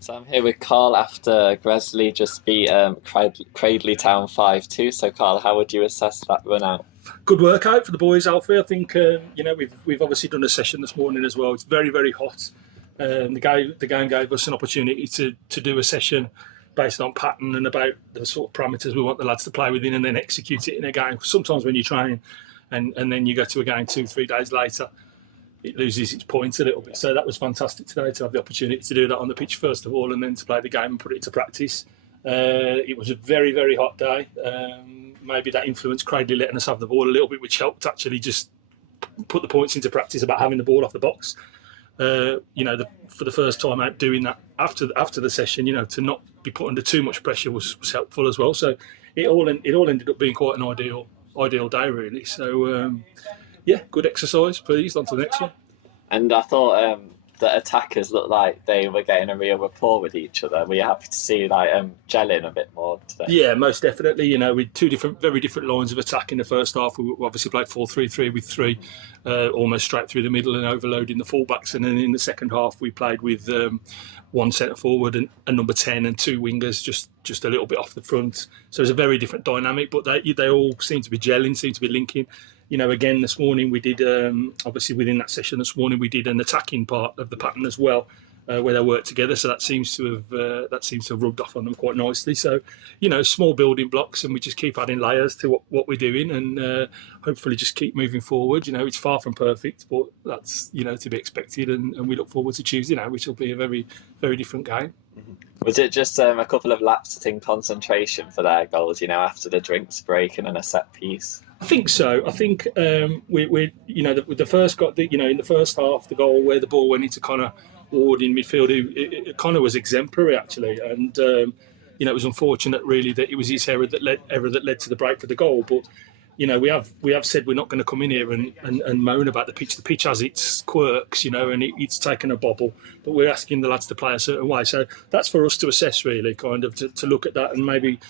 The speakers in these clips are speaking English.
So I'm here with Carl after Gresley just beat Cradley Town 5-2. So Carl, how would you assess that run out? Good workout for the boys, Alfie. I think we've obviously done a session this morning as well. It's very hot. The game gave us an opportunity to do a session based on pattern and about the sort of parameters we want the lads to play within, and then execute it in a game. Sometimes when you train and then you go to a game 2-3 days later, it loses its points a little bit. So that was fantastic today to have the opportunity to do that on the pitch first of all, and then to play the game and put it to practice. It was a very hot day. Maybe that influenced Cradley letting us have the ball a little bit, which helped actually just put the points into practice about having the ball off the box. For the first time out doing that after the session, to not be put under too much pressure was helpful as well. So it all ended up being quite an ideal day really. So good exercise. Pleased. On to the next one. And I thought the attackers looked like they were getting a real rapport with each other. Were you happy to see gelling a bit more today? Yeah, most definitely. With two very different lines of attack in the first half. We obviously played 4-3-3 with three almost straight through the middle and overloading the fullbacks. And then in the second half, we played with one centre forward and a number 10 and two wingers just a little bit off the front. So it's a very different dynamic, but they all seem to be gelling, seem to be linking. Again, this morning we did, obviously within that session this morning, we did an attacking part of the pattern as well, where they work together. So that seems to have rubbed off on them quite nicely. So, small building blocks, and we just keep adding layers to what we're doing, and hopefully just keep moving forward. It's far from perfect, but that's to be expected, and we look forward to Tuesday now, which will be a very different game. Was it just a couple of lapses in concentration for their goals? After the drinks break and then a set piece. I think so. I think the first got in the first half, the goal where the ball went into Connor Ward in midfield, it Connor was exemplary actually, and it was unfortunate really that it was his error that led to the break for the goal. But we have said we're not going to come in here and moan about the pitch. The pitch has its quirks, and it's taken a bobble, but we're asking the lads to play a certain way. So that's for us to assess really, kind of to look at that, and maybe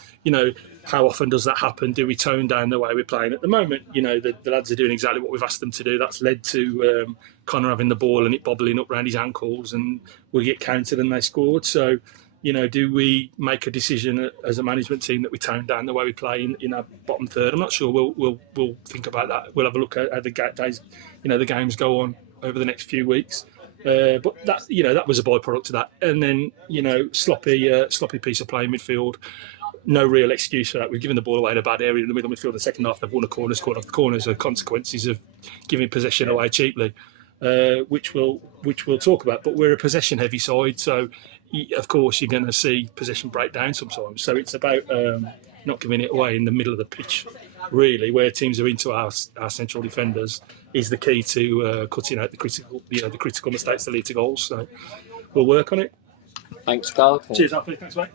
how often does that happen? Do we tone down the way we're playing at the moment? The lads are doing exactly what we've asked them to do. That's led to Connor having the ball and it bobbling up around his ankles, and we get countered and they scored. So, do we make a decision as a management team that we tone down the way we play in our bottom third? I'm not sure. We'll think about that. We'll have a look at how the days, the games go on over the next few weeks. But that was a byproduct of that. And then sloppy piece of play in midfield. No real excuse for that. We've given the ball away in a bad area in the middle of midfield. The second half, they've won a corner, scored off the corners. The consequences of giving possession away cheaply, which we'll talk about. But we're a possession-heavy side, so of course you're going to see possession break down sometimes. So it's about not giving it away in the middle of the pitch, really, where teams are into our central defenders is the key to cutting out the critical mistakes that lead to goals. So we'll work on it. Thanks, Carl. Cheers, Alfie. Thanks, mate.